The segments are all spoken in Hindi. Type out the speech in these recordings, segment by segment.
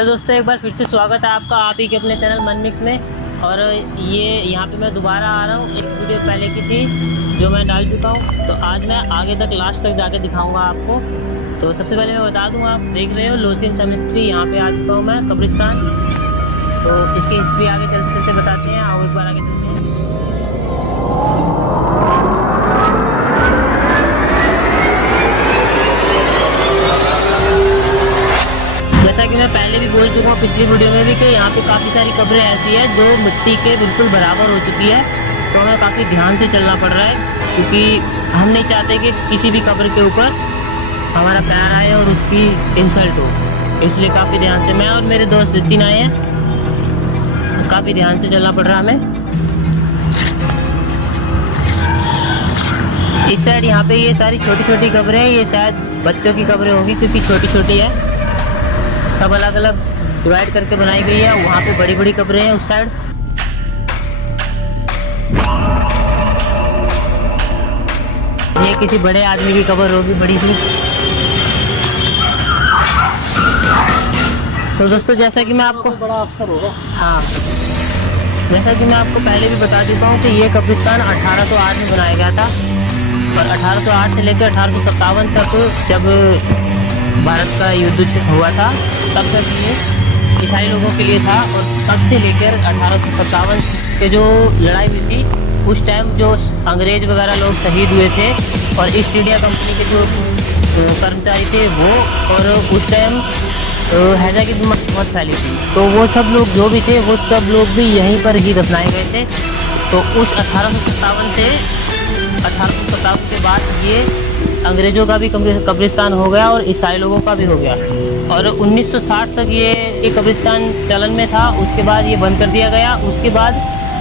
हेलो दोस्तों, एक बार फिर से स्वागत है आपका आप ही के अपने चैनल मन मिक्स में। और ये यहाँ पे मैं दोबारा आ रहा हूँ। एक वीडियो पहले की थी जो मैं डाल चुका हूँ, तो आज मैं आगे तक लास्ट तक जाके दिखाऊंगा आपको। तो सबसे पहले मैं बता दूँ, आप देख रहे हो लोथियन सेमेस्ट्री, यहाँ पे आ चुका हूँ मैं, कब्रिस्तान। तो इसकी हिस्ट्री आगे चलते चलते बताते हैं। आओ एक बार आगे चलते हैं। जैसा कि मैं पहले भी बोल चुका हूँ पिछली वीडियो में भी, कि यहाँ पे काफ़ी सारी कब्रें ऐसी है जो मिट्टी के बिल्कुल बराबर हो चुकी है। तो हमें काफ़ी ध्यान से चलना पड़ रहा है, क्योंकि हम नहीं चाहते कि किसी भी कब्र के ऊपर हमारा पैर आए और उसकी इंसल्ट हो। इसलिए काफ़ी ध्यान से, मैं और मेरे दोस्त जितिन आए हैं, काफ़ी ध्यान से चलना पड़ रहा हमें। इस साइड यहाँ पे ये सारी छोटी छोटी कब्रें हैं, ये शायद बच्चों की कब्रें होंगी, क्योंकि छोटी छोटी है, सब अलग अलग डिवाइड करके बनाई गई है। वहाँ पे बड़ी बड़ी कब्रें हैं उस साइड। ये किसी बड़े आदमी की कब्र होगी, बड़ी सी। तो दोस्तों, जैसा कि मैं आपको, बड़ा अफसर होगा। हाँ, जैसा कि मैं आपको पहले भी बता चुका हूँ कि ये कब्रिस्तान 1808 में बनाया गया था। और 1808 से लेकर 1857 तक, जब भारत का युद्ध हुआ था, तब तक ये ईसाई लोगों के लिए था। और तब से लेकर 1857 के जो लड़ाई हुई थी, उस टाइम जो अंग्रेज वगैरह लोग शहीद हुए थे, और ईस्ट इंडिया कंपनी के जो कर्मचारी थे वो, और उस टाइम हैजा की बीमारी बहुत फैली थी, तो वो सब लोग जो भी थे, वो सब लोग भी यहीं पर ही दफनाए गए थे। तो उस 1857 से 1857 के बाद ये अंग्रेज़ों का भी कब्रिस्तान हो गया और ईसाई लोगों का भी हो गया। और 1960 तक ये कब्रिस्तान चलन में था। उसके बाद ये बंद कर दिया गया। उसके बाद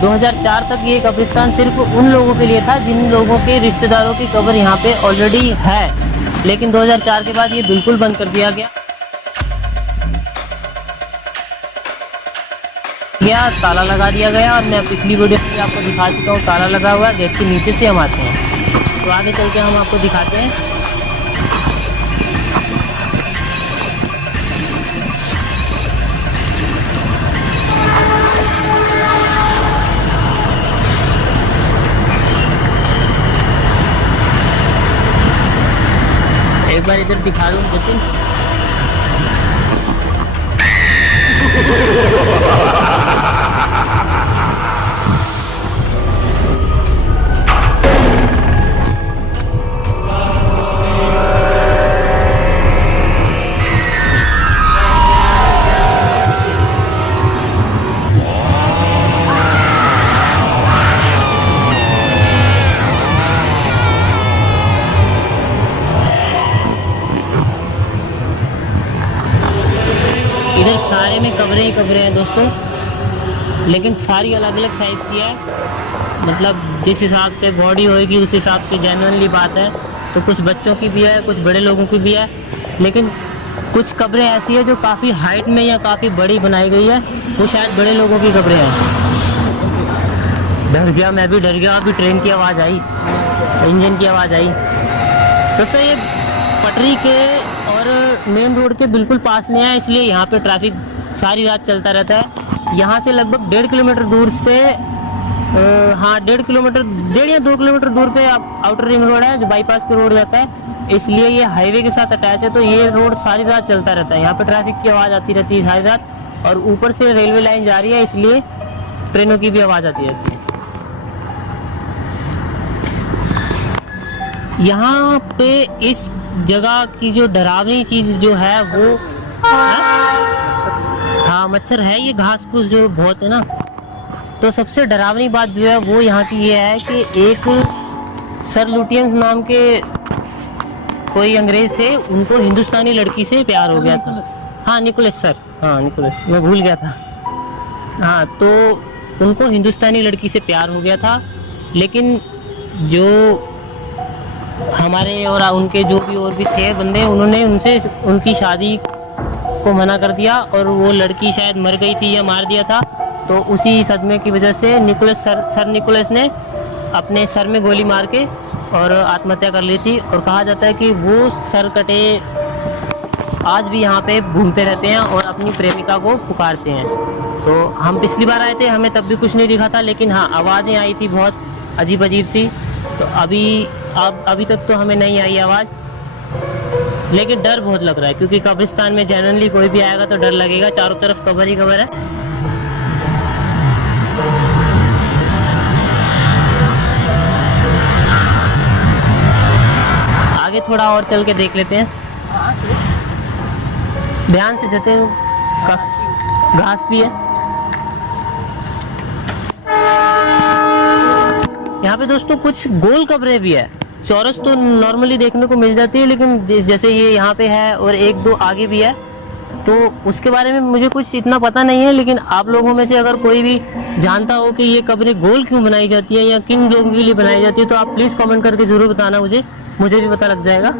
2004 तक ये कब्रिस्तान सिर्फ उन लोगों के लिए था जिन लोगों के रिश्तेदारों की कब्र यहाँ पे ऑलरेडी है। लेकिन 2004 के बाद ये बिल्कुल बंद कर दिया गया, ताला लगा दिया गया। और मैं पिछली वीडियो में आपको दिखा चुका हूँ, ताला लगा हुआ है। गेट के नीचे से हम आते हैं, तो आगे चल के हम आपको दिखाते हैं। एक बार इधर दिखा दूँ जतिन। इधर सारे में कब्रें ही कब्रें हैं दोस्तों, लेकिन सारी अलग अलग साइज़ की है। मतलब जिस हिसाब से बॉडी होएगी उस हिसाब से, जेन्युइनली बात है। तो कुछ बच्चों की भी है, कुछ बड़े लोगों की भी है, लेकिन कुछ कब्रें ऐसी है जो काफ़ी हाइट में या काफ़ी बड़ी बनाई गई है, वो शायद बड़े लोगों की कब्रें हैं। डर गया, मैं भी डर गया। अभी ट्रेन की आवाज़ आई, इंजन की आवाज़ आई। दोस्तों, ये पटरी के और मेन रोड के बिल्कुल पास में है, इसलिए यहाँ पे ट्रैफिक सारी रात चलता रहता है। यहाँ से लगभग 1.5 किलोमीटर दूर से, हाँ 1.5 किलोमीटर, 1.5 या 2 किलोमीटर दूर पे आउटर रिंग रोड है, जो बाईपास के रोड जाता है, इसलिए ये हाईवे के साथ अटैच है। तो ये रोड सारी रात चलता रहता है। यहाँ पे ट्रैफिक की आवाज़ आती रहती है सारी रात, और ऊपर से रेलवे लाइन जा रही है, इसलिए ट्रेनों की भी आवाज़ आती रहती है। यहाँ पे इस जगह की जो डरावनी चीज़ जो है वो, हाँ मच्छर है, ये घास फूस जो बहुत है ना। तो सबसे डरावनी बात जो है वो यहाँ की ये है कि एक सर लुटियंस नाम के कोई अंग्रेज थे, उनको हिंदुस्तानी लड़की से प्यार हो गया था। हाँ निकोलस सर, हाँ निकोलस, मैं भूल गया था। हाँ, तो उनको हिंदुस्तानी लड़की से प्यार हो गया था, लेकिन जो हमारे और उनके जो भी और भी थे बंदे, उन्होंने उनसे उनकी शादी को मना कर दिया, और वो लड़की शायद मर गई थी या मार दिया था। तो उसी सदमे की वजह से सर निकोलस ने अपने सर में गोली मार के और आत्महत्या कर ली थी। और कहा जाता है कि वो सर कटे आज भी यहाँ पे घूमते रहते हैं और अपनी प्रेमिका को पुकारते हैं। तो हम पिछली बार आए थे, हमें तब भी कुछ नहीं दिखा था, लेकिन हाँ आवाज़ें आई थी बहुत अजीब अजीब सी। तो अभी तक तो हमें नहीं आई आवाज़, लेकिन डर बहुत लग रहा है क्योंकि कब्रिस्तान में जनरली कोई भी आएगा तो डर लगेगा, चारों तरफ कबर ही कबर है। आगे थोड़ा और चल के देख लेते हैं, ध्यान से चलते हैं, घास भी है यहाँ पे दोस्तों। कुछ गोल कब्रें भी है, चौरस तो नॉर्मली देखने को मिल जाती है, लेकिन जैसे ये यहाँ पे है और एक दो आगे भी है, तो उसके बारे में मुझे कुछ इतना पता नहीं है। लेकिन आप लोगों में से अगर कोई भी जानता हो कि ये कब्रें गोल क्यों बनाई जाती है या किन लोगों के लिए बनाई जाती है, तो आप प्लीज़ कमेंट करके ज़रूर बताना, मुझे भी पता लग जाएगा।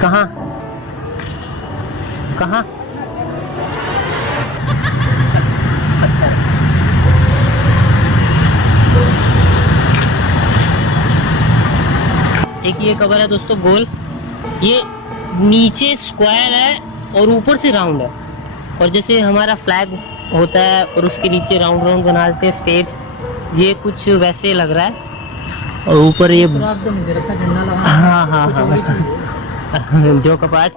कहाँ कहाँ एक ये कवर है दोस्तों गोल, ये नीचे स्क्वायर है और ऊपर से राउंड है, और जैसे हमारा फ्लैग होता है और उसके नीचे राउंड राउंड बना देते हैं स्टेट्स, ये कुछ वैसे लग रहा है। और ऊपर ये हाँ हाँ हाँ जो कपाट।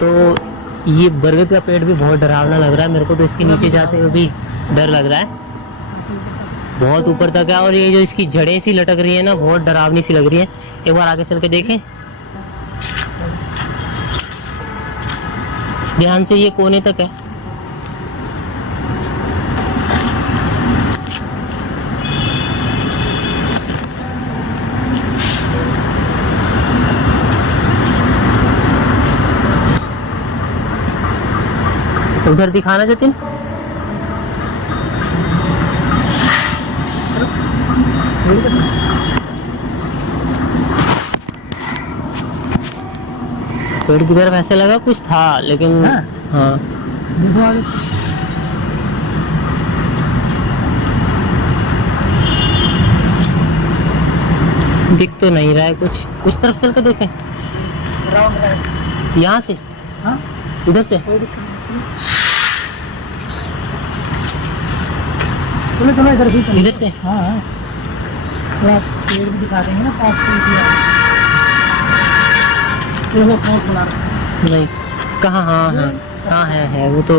तो ये बरगद का पेड़ भी बहुत डरावना लग रहा है मेरे को, तो इसके नीचे जाते हुए भी डर लग रहा है, बहुत ऊपर तक है। और ये जो इसकी जड़ें सी लटक रही है ना, बहुत डरावनी सी लग रही है। एक बार आगे चल के देखें ध्यान से, ये कोने तक है। उधर दिखाना जतिन। पेड़ की तरफ ऐसे लगा कुछ था, लेकिन हाँ देखो आगे। दिख तो नहीं रहा है कुछ, उस तरफ चल के देखें, यहाँ से इधर से इधर से हाँ थोड़ा पेड़ भी दिखा देंगे ना पास से। नहीं कहाँ, हाँ हाँ हाँ है वो तो।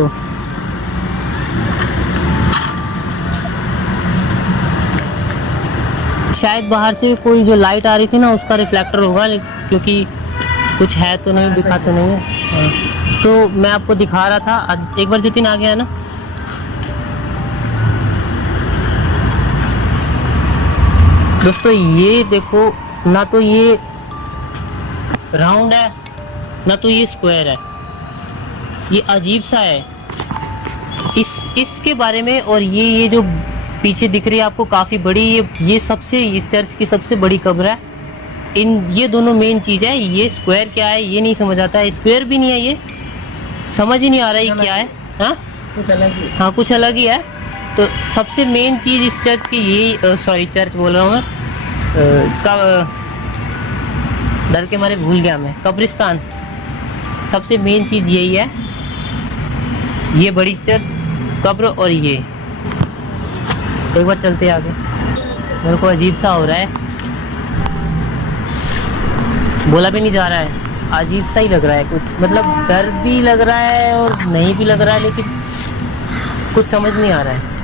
शायद बाहर से कोई जो लाइट आ रही थी ना उसका रिफ्लेक्टर होगा, क्योंकि कुछ है तो नहीं, दिखा तो नहीं है। तो मैं आपको दिखा रहा था, एक बार जतिन आ गया ना। दोस्तों ये देखो, ना तो ये राउंड है ना तो ये स्क्वायर है, ये अजीब सा है। इसके बारे में, और ये जो पीछे दिख रही है आपको काफ़ी बड़ी, ये सबसे, इस चर्च की सबसे बड़ी कब्र है। ये दोनों मेन चीज़ है। ये स्क्वायर क्या है ये नहीं समझ आता है, स्क्वायर भी नहीं है, ये समझ ही नहीं आ रहा है क्या है। हाँ कुछ अलग ही, हाँ कुछ अलग ही है। तो सबसे मेन चीज़ इस चर्च की यही, सॉरी चर्च बोल रहा हूँ मैं, डर के मारे भूल गया मैं, कब्रिस्तान। सबसे मेन चीज़ यही है, ये बड़ी चर्च, कब्र, और ये। एक बार चलते आगे, मेरे को अजीब सा हो रहा है, बोला भी नहीं जा रहा है, अजीब सा ही लग रहा है कुछ, मतलब डर भी लग रहा है और नहीं भी लग रहा है, लेकिन कुछ समझ नहीं आ रहा है।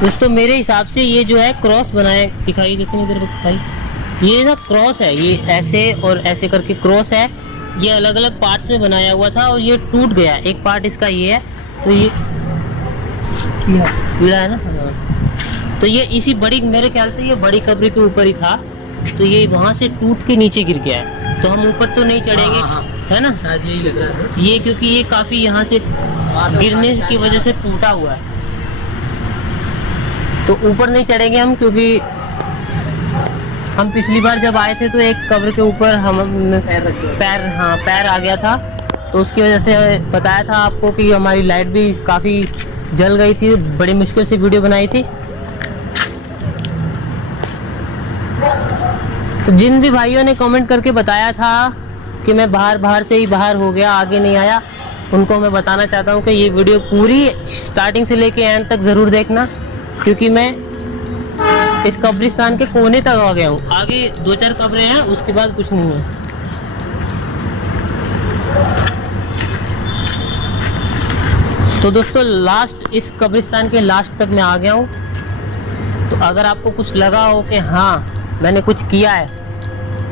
दोस्तों मेरे हिसाब से ये जो है क्रॉस बनाया, दिखाई देते नहीं इधर भाई, ये ना क्रॉस है, ये ऐसे और ऐसे करके क्रॉस है। ये अलग अलग पार्ट्स में बनाया हुआ था और ये टूट गया। एक पार्ट इसका ये है, तो ये कीड़ा है ना, तो ये इसी बड़ी, मेरे ख्याल से ये बड़ी कब्र के ऊपर ही था, तो ये वहाँ से टूट के नीचे गिर गया है। तो हम ऊपर तो नहीं चढ़ेंगे, है ना, यही लग रहा है ये, क्योंकि ये काफी यहाँ से गिरने की वजह से टूटा हुआ है। तो ऊपर नहीं चढ़ेंगे हम, क्योंकि हम पिछली बार जब आए थे तो एक कब्र के ऊपर हम पैर आ गया था, तो उसकी वजह से बताया था आपको कि हमारी लाइट भी काफ़ी जल गई थी, बड़ी मुश्किल से वीडियो बनाई थी। तो जिन भी भाइयों ने कमेंट करके बताया था कि मैं बाहर से ही बाहर हो गया, आगे नहीं आया, उनको मैं बताना चाहता हूँ कि ये वीडियो पूरी स्टार्टिंग से लेके एंड तक ज़रूर देखना, क्योंकि मैं इस कब्रिस्तान के कोने तक आ गया हूँ। आगे 2-4 कब्रें हैं, उसके बाद कुछ नहीं है। तो दोस्तों लास्ट, इस कब्रिस्तान के लास्ट तक मैं आ गया हूँ। तो अगर आपको कुछ लगा हो कि हाँ मैंने कुछ किया है,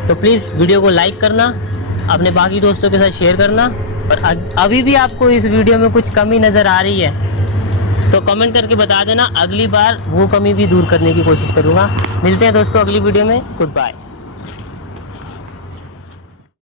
तो प्लीज़ वीडियो को लाइक करना, अपने बाकी दोस्तों के साथ शेयर करना। और अभी भी आपको इस वीडियो में कुछ कमी नज़र आ रही है तो कमेंट करके बता देना, अगली बार वो कमी भी दूर करने की कोशिश करूँगा। मिलते हैं दोस्तों अगली वीडियो में, गुड बाय।